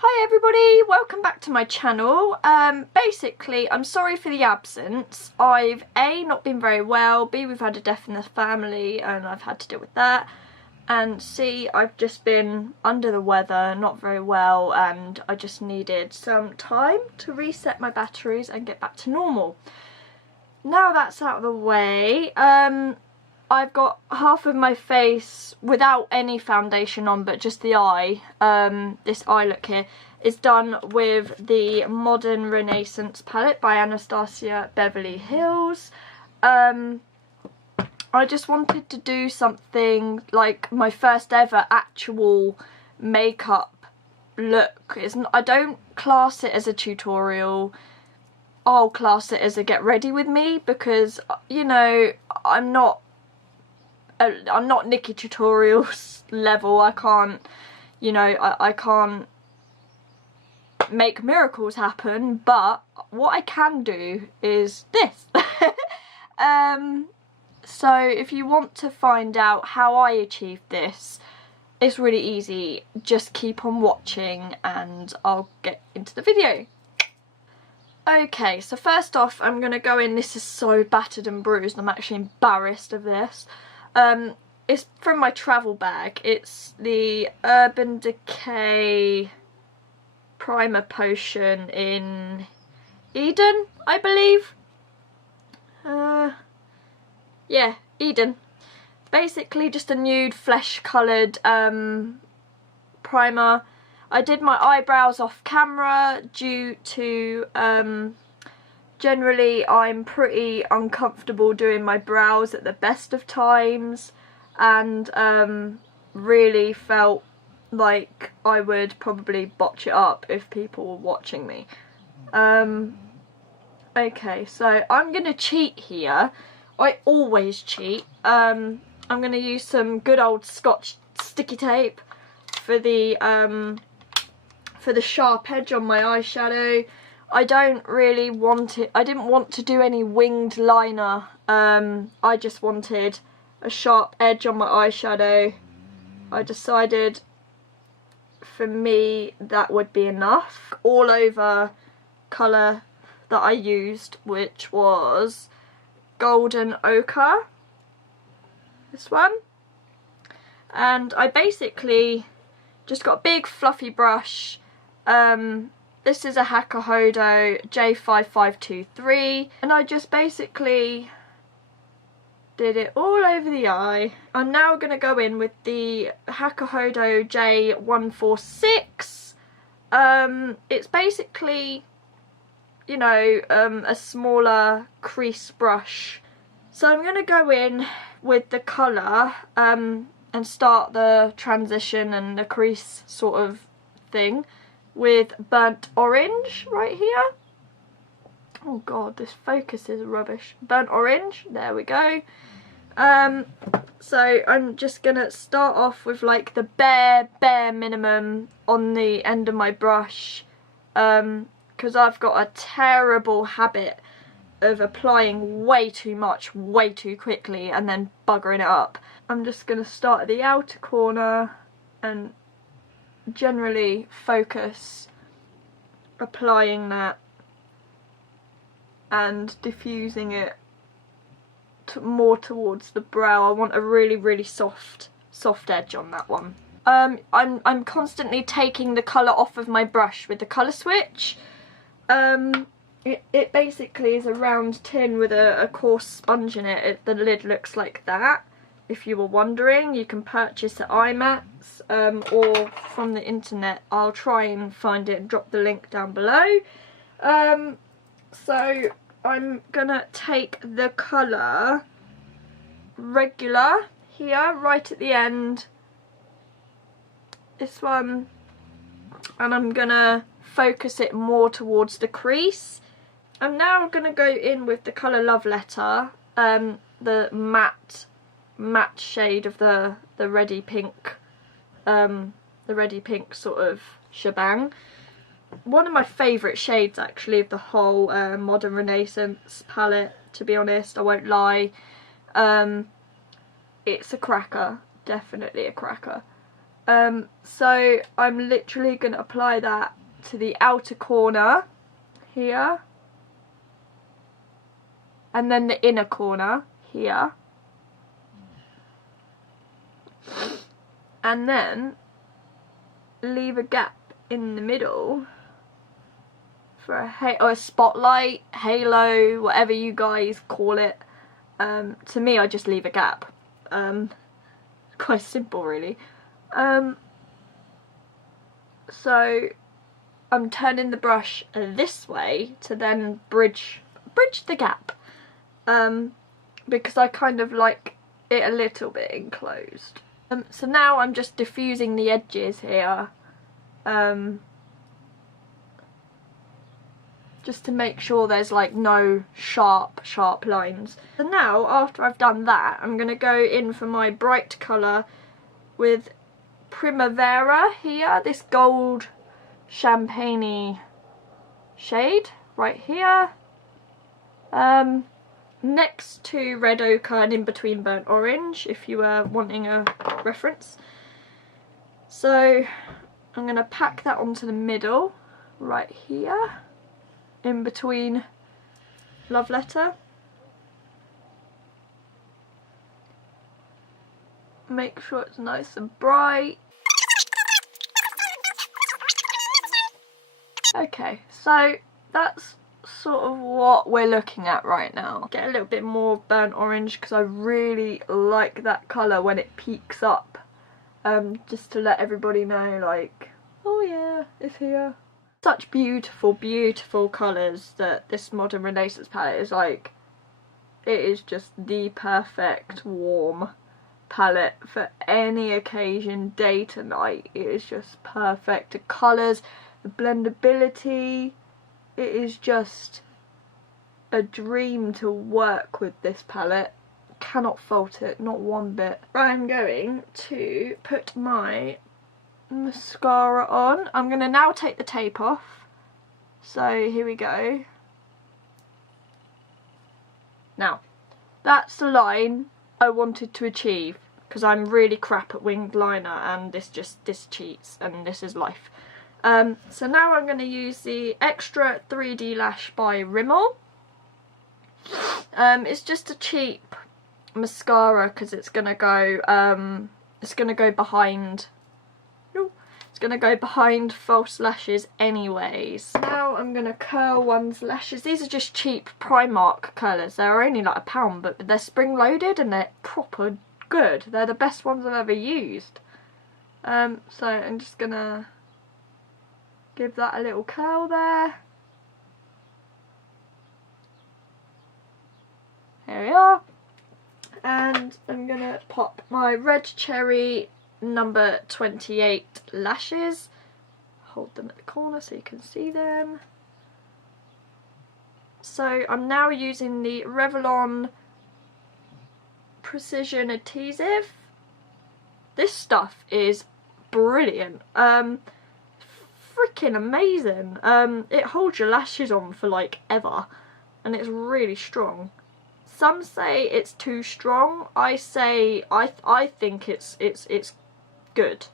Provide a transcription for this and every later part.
Hi everybody, welcome back to my channel. Basically, I'm sorry for the absence. I've A, not been very well, B, we've had a death in the family and I've had to deal with that, and C, I've just been under the weather, not very well, and I just needed some time to reset my batteries and get back to normal. Now that's out of the way, I've got half of my face without any foundation on, but just the eye. This eye look here is done with the Modern Renaissance palette by Anastasia Beverly Hills. I just wanted to do something like my first ever actual makeup look. I don't class it as a tutorial. I'll class it as a get ready with me because, you know, I'm not Nikkie Tutorials level. I can't, you know, I can't make miracles happen, but what I can do is this. So if you want to find out how I achieved this, it's really easy. Just keep on watching and I'll get into the video. Okay, so first off I'm going to go in, this is so battered and bruised, I'm actually embarrassed of this. It's from my travel bag. It's the Urban Decay Primer Potion in Eden, I believe. Yeah, Eden. Basically just a nude flesh coloured primer. I did my eyebrows off camera due to generally I'm pretty uncomfortable doing my brows at the best of times, and really felt like I would probably botch it up if people were watching me. Okay, so I'm gonna cheat here. I always cheat. I'm gonna use some good old Scotch sticky tape for the sharp edge on my eyeshadow. I don't really want it, I didn't want to do any winged liner. I just wanted a sharp edge on my eyeshadow. I decided for me that would be enough. All over colour that I used, which was Golden Ochre, this one. And I basically just got a big fluffy brush. This is a Hakuhodo J5523, and I just basically did it all over the eye. I'm now going to go in with the Hakuhodo J146. It's basically, you know, a smaller crease brush. So I'm going to go in with the colour and start the transition and the crease sort of thing with Burnt Orange right here. Oh god, this focus is rubbish. Burnt Orange, there we go. So I'm just gonna start off with like the bare minimum on the end of my brush, because I've got a terrible habit of applying way too much way too quickly and then buggering it up. I'm just gonna start at the outer corner and generally focus applying that and diffusing it more towards the brow. I want a really soft edge on that one. I'm constantly taking the colour off of my brush with the colour switch. It basically is a round tin with a coarse sponge in it. The lid looks like that. If you were wondering, you can purchase at IMAX or from the internet. I'll try and find it and drop the link down below. So I'm gonna take the colour Regular here, right at the end, this one, and I'm gonna focus it more towards the crease. I'm now gonna go in with the colour Love Letter, the matte shade of the reddy pink, sort of shebang. One of my favourite shades actually of the whole Modern Renaissance palette, to be honest, I won't lie. It's a cracker, definitely a cracker. So I'm literally going to apply that to the outer corner here, and then the inner corner here, and then leave a gap in the middle for a spotlight, halo, whatever you guys call it. To me, I just leave a gap. Quite simple, really. So I'm turning the brush this way to then bridge the gap, because I kind of like it a little bit enclosed. So now I'm just diffusing the edges here, just to make sure there's like no sharp lines. So now, after I've done that, I'm going to go in for my bright colour with Primavera here, this gold champagne-y shade right here, next to red ochre and in between burnt orange, if you were wanting a reference. So I'm going to pack that onto the middle right here, in between Love Letter. Make sure it's nice and bright. Okay, so that's sort of what we're looking at right now. Get a little bit more burnt orange because I really like that colour when it peaks up. Just to let everybody know, like, oh yeah, it's here. Such beautiful, beautiful colours that this Modern Renaissance palette is like, it is just the perfect warm palette for any occasion, day to night. It is just perfect. The colours, the blendability, it is just a dream to work with this palette. Cannot fault it, not one bit. I'm going to put my mascara on. I'm going to now take the tape off. So here we go. Now, that's the line I wanted to achieve, because I'm really crap at winged liner and this cheats, and this is life. So now I'm going to use the Extra 3D Lash by Rimmel. It's just a cheap mascara because it's going to go behind. It's going to go behind false lashes anyways. Now I'm going to curl one's lashes. These are just cheap Primark curlers. They're only like £1, but they're spring loaded and they're proper good. They're the best ones I've ever used. So I'm just going to give that a little curl there. Here we are. And I'm going to pop my Red Cherry number 28 lashes. Hold them at the corner so you can see them. So I'm now using the Revlon Precision Adhesive. This stuff is brilliant. Freaking amazing. It holds your lashes on for like ever, and it's really strong. Some say it's too strong. I say I think it's good,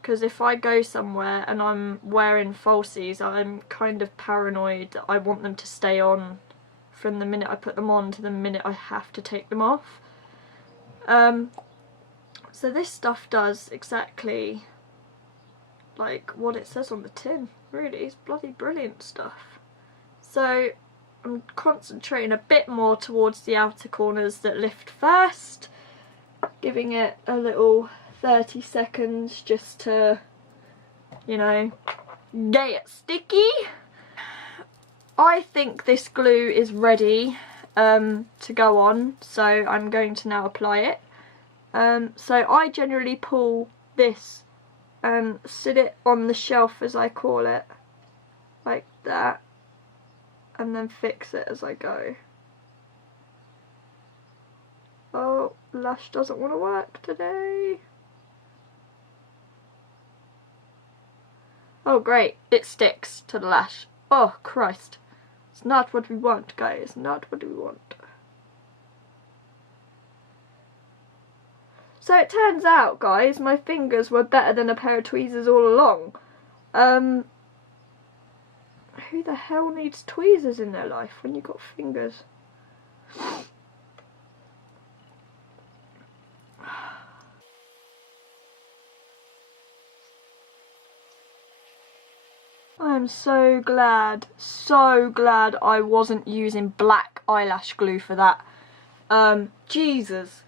because if I go somewhere and I'm wearing falsies, I'm kind of paranoid that I want them to stay on from the minute I put them on to the minute I have to take them off. So this stuff does exactly like what it says on the tin. Really, it's bloody brilliant stuff. So I'm concentrating a bit more towards the outer corners that lift first, giving it a little 30 seconds just to, you know, get it sticky. I think this glue is ready to go on, so I'm going to now apply it. So I generally pull this and sit it on the shelf, as I call it, like that, and then fix it as I go. Oh, lash doesn't want to work today. Oh great, it sticks to the lash. Oh Christ. It's not what we want, guys, not what we want. So it turns out, guys, my fingers were better than a pair of tweezers all along. Who the hell needs tweezers in their life when you've got fingers? I am so glad I wasn't using black eyelash glue for that. Jesus.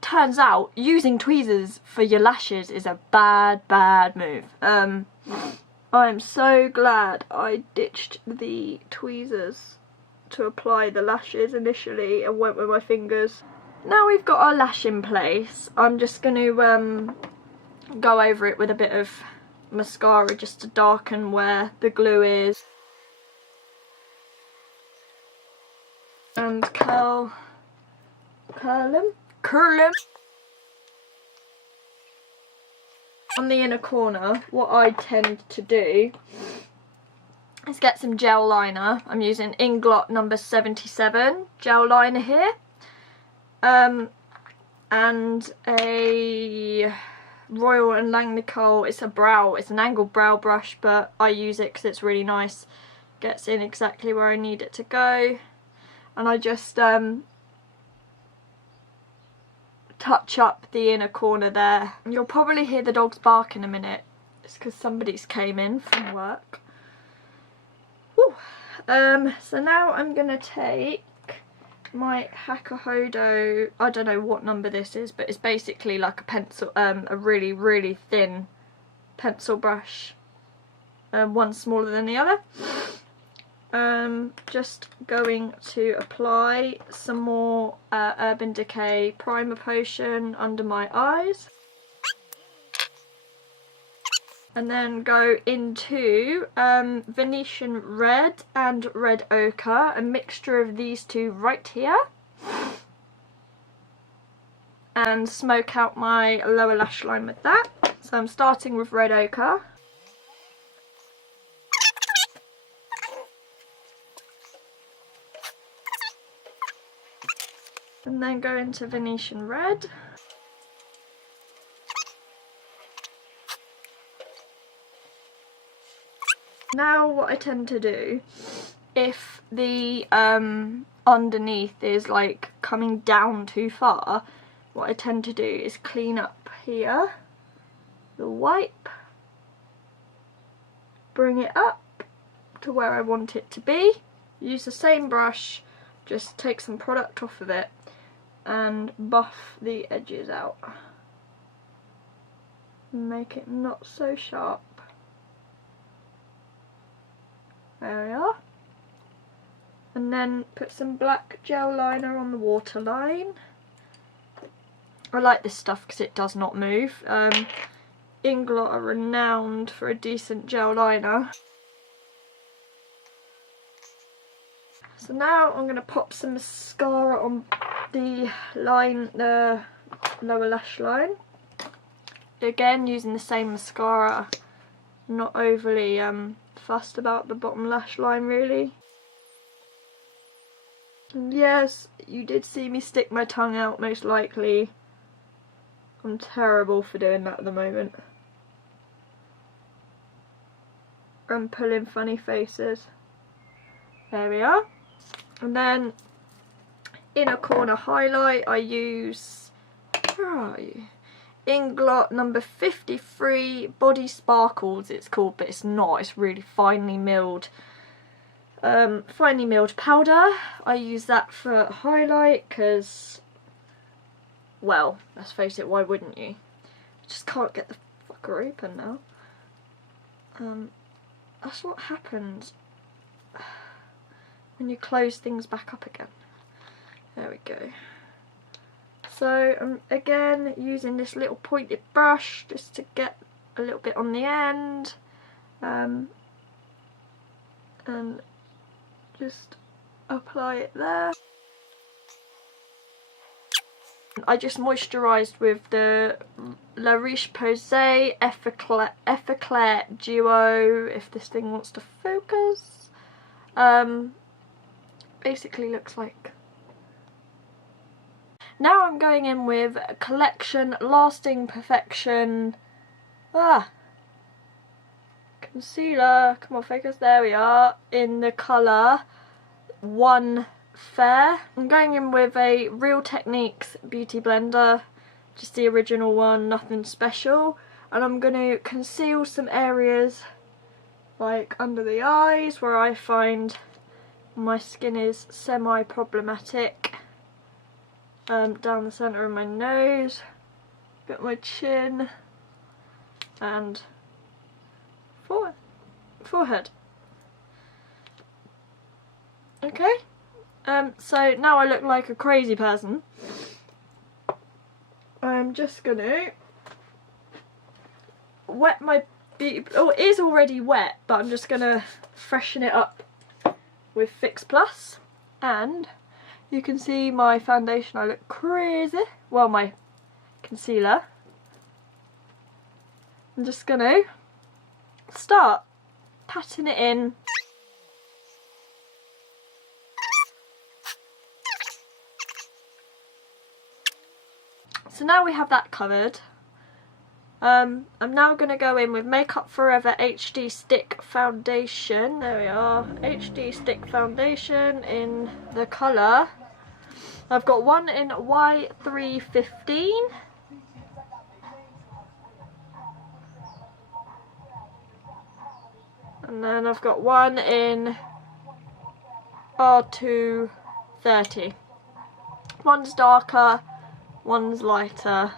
Turns out using tweezers for your lashes is a bad move. I'm so glad I ditched the tweezers to apply the lashes initially and went with my fingers. Now we've got our lash in place, I'm just going to go over it with a bit of mascara just to darken where the glue is. And curl them. On the inner corner, what I tend to do is get some gel liner. I'm using Inglot number 77 gel liner here. And a Royal & Langnicole, it's an angled brow brush, but I use it because it's really nice. Gets in exactly where I need it to go. And I just touch up the inner corner there. You'll probably hear the dogs bark in a minute. It's because somebody's came in from work. Woo. So now I'm going to take my Hakuhodo, I don't know what number this is, but it's basically like a pencil, a really thin pencil brush, one smaller than the other. Just going to apply some more Urban Decay Primer Potion under my eyes. And then go into Venetian Red and Red Ochre, a mixture of these two right here. And smoke out my lower lash line with that. So I'm starting with Red Ochre. And then go into Venetian Red. Now what I tend to do, if the underneath is like coming down too far, what I tend to do is clean up here, the wipe, bring it up to where I want it to be, use the same brush, just take some product off of it and buff the edges out, make it not so sharp. There we are. And then put some black gel liner on the waterline. I like this stuff because it does not move. Inglot are renowned for a decent gel liner. So now I'm going to pop some mascara on the line, the lower lash line. Again, using the same mascara, not overly fussed about the bottom lash line really. And yes, you did see me stick my tongue out most likely. I'm terrible for doing that at the moment. I'm pulling funny faces. There we are. And then inner corner highlight, I use, where are you? Inglot number 53 Body Sparkles it's called, but it's not, it's really finely milled powder. I use that for highlight because, well, let's face it, why wouldn't you? I just can't get the fucker open now. That's what happens when you close things back up again. There we go. So I'm again using this little pointed brush just to get a little bit on the end, and just apply it there. I just moisturised with the La Roche-Posay Effaclar Duo, if this thing wants to focus. Basically looks like. Now I'm going in with Collection Lasting Perfection concealer. Come on, focus. There we are. In the colour One Fair. I'm going in with a Real Techniques Beauty Blender, just the original one, nothing special. And I'm going to conceal some areas like under the eyes where I find my skin is semi-problematic. Down the centre of my nose, bit my chin, and forehead. Okay, so now I look like a crazy person. I'm just gonna wet my beauty, oh, it is already wet, but I'm just gonna freshen it up with Fix Plus. And you can see my foundation, I look crazy. Well, my concealer. I'm just gonna start patting it in. So now we have that covered. I'm now going to go in with Makeup Forever HD Stick Foundation. There we are, HD Stick Foundation in the colour. I've got one in Y315. And then I've got one in R230. One's darker, one's lighter.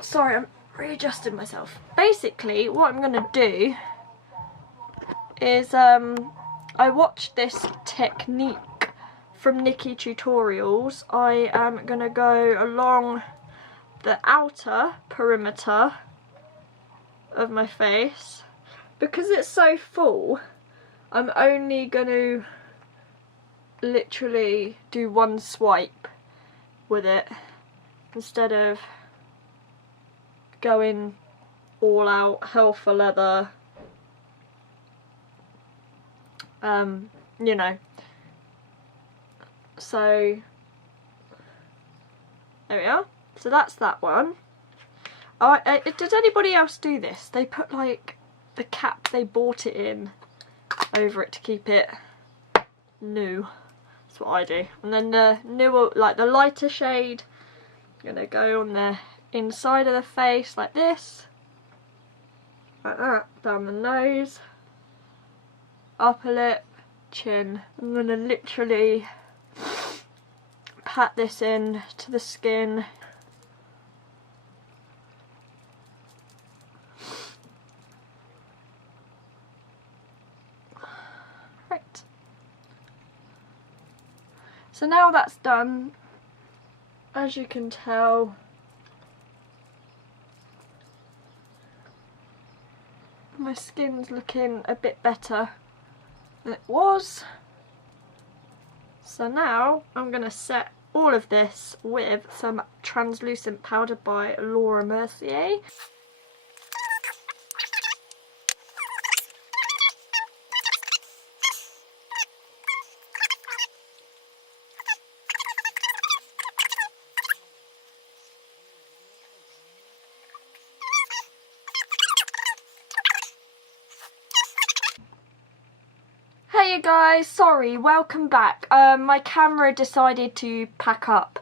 Sorry, I'm readjusting myself. Basically, what I'm going to do is I watched this technique from Nikki Tutorials. I am going to go along the outer perimeter of my face. Because it's so full, I'm only going to literally do one swipe with it instead of going all out hell for leather, you know. So there we are. So that's that one. Does anybody else do this? They put like the cap they bought it in over it to keep it new. That's what I do. And then the newer, like the lighter shade, I'm gonna go on the inside of the face like this, like that, down the nose, upper lip, chin. I'm gonna literally pat this in to the skin. Right. So now that's done, as you can tell, my skin's looking a bit better than it was. So now I'm going to set all of this with some translucent powder by Laura Mercier. Hey you guys, sorry, welcome back. My camera decided to pack up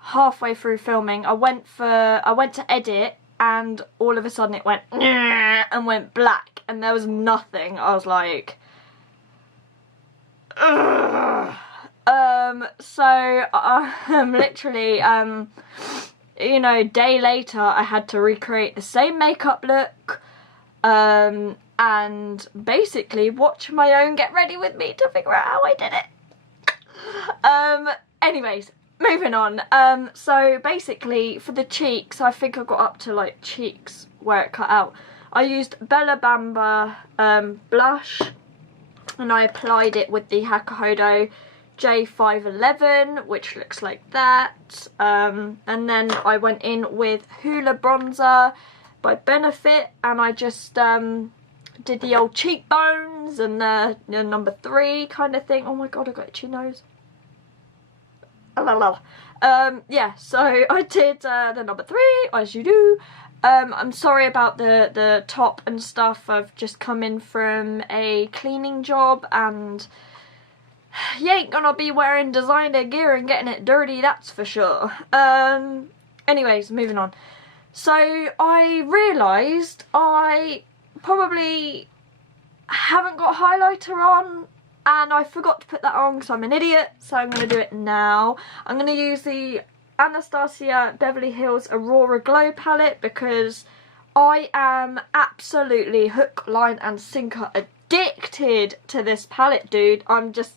halfway through filming. I went to edit and all of a sudden it went and went black and there was nothing. I was like, ugh. So literally, you know, day later I had to recreate the same makeup look, and basically watch my own get ready with me to figure out how I did it. Anyways, moving on. So basically for the cheeks, I think I got up to like cheeks where it cut out. I used Bella Bamba blush and I applied it with the Hakuhodo J511, which looks like that. And then I went in with Hoola Bronzer by Benefit and I just did the old cheekbones and the number 3 kind of thing. Oh my god, I got itchy nose. Yeah, so I did the number 3, as you do. I'm sorry about the top and stuff. I've just come in from a cleaning job and you ain't gonna be wearing designer gear and getting it dirty, that's for sure. Anyways, moving on. So I realised I probably haven't got highlighter on and I forgot to put that on because I'm an idiot, so I'm going to do it now. I'm going to use the Anastasia Beverly Hills Aurora Glow palette because I am absolutely hook, line and sinker addicted to this palette, dude. I'm just,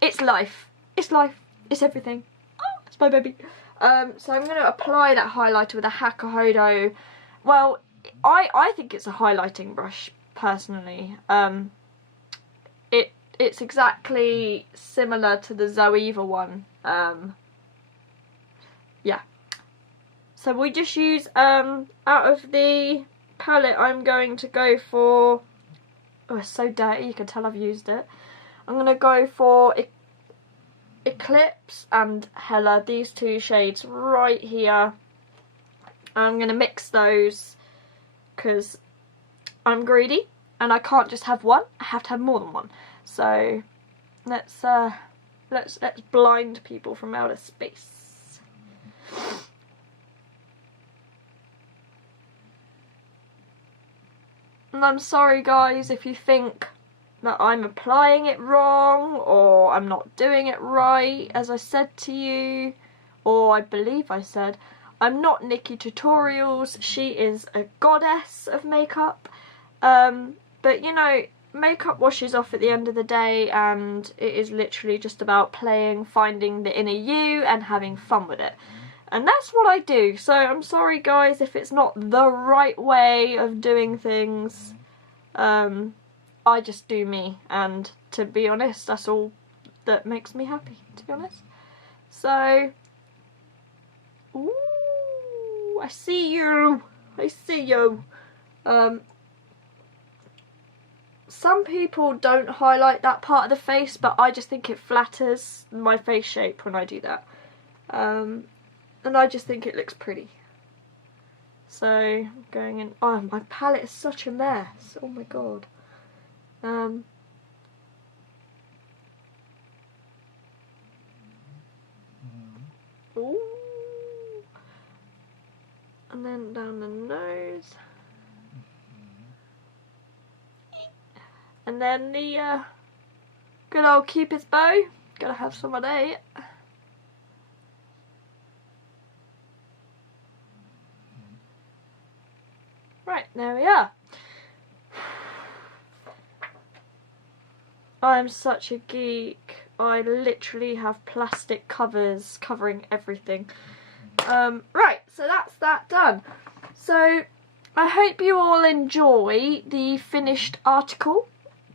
it's life. It's life. It's everything. Oh, it's my baby. So I'm going to apply that highlighter with a Hakuhodo. Well, I think it's a highlighting brush, personally. It's exactly similar to the Zoeva one. Yeah. So we just use, out of the palette, I'm going to go for, oh, it's so dirty, you can tell I've used it. I'm going to go for Eclipse and Hella, these two shades right here. I'm going to mix those because I'm greedy and I can't just have one, I have to have more than one. So let's blind people from outer space. And I'm sorry guys if you think that I'm applying it wrong or I'm not doing it right, as I said to you, or I believe I said. I'm not Nikki Tutorials, she is a goddess of makeup, but you know, makeup washes off at the end of the day and it is literally just about playing, finding the inner you and having fun with it. And that's what I do, so I'm sorry guys if it's not the right way of doing things. I just do me, and to be honest, that's all that makes me happy, to be honest. So, ooh, I see you, I see you. Some people don't highlight that part of the face, but I just think it flatters my face shape when I do that. And I just think it looks pretty. So, I'm going in, oh, my palette is such a mess, oh my god. Ooh. And then down the nose. And then the good old Cupid's bow. Gotta have some of that. Right, there we are. I'm such a geek. I literally have plastic covers covering everything. Right, so that's that done. So I hope you all enjoy the finished article.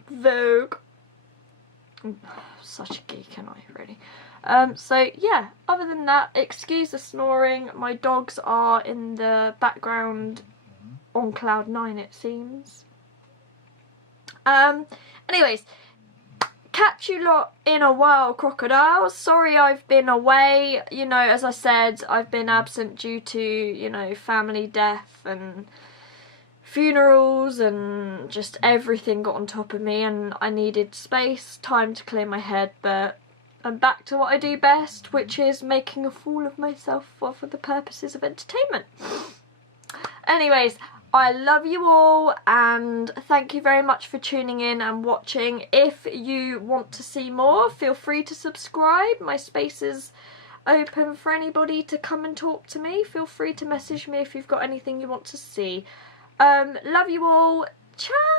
Vogue. I'm such a geek, am I, really? So yeah, other than that, excuse the snoring. My dogs are in the background on cloud 9, it seems. Anyways, catch you lot in a while, crocodiles. Sorry I've been away. You know, as I said, I've been absent due to, you know, family death and funerals and just everything got on top of me and I needed space, time to clear my head, but I'm back to what I do best, which is making a fool of myself for the purposes of entertainment. Anyways, I love you all and thank you very much for tuning in and watching. If you want to see more, feel free to subscribe. My space is open for anybody to come and talk to me. Feel free to message me if you've got anything you want to see. Love you all. Ciao!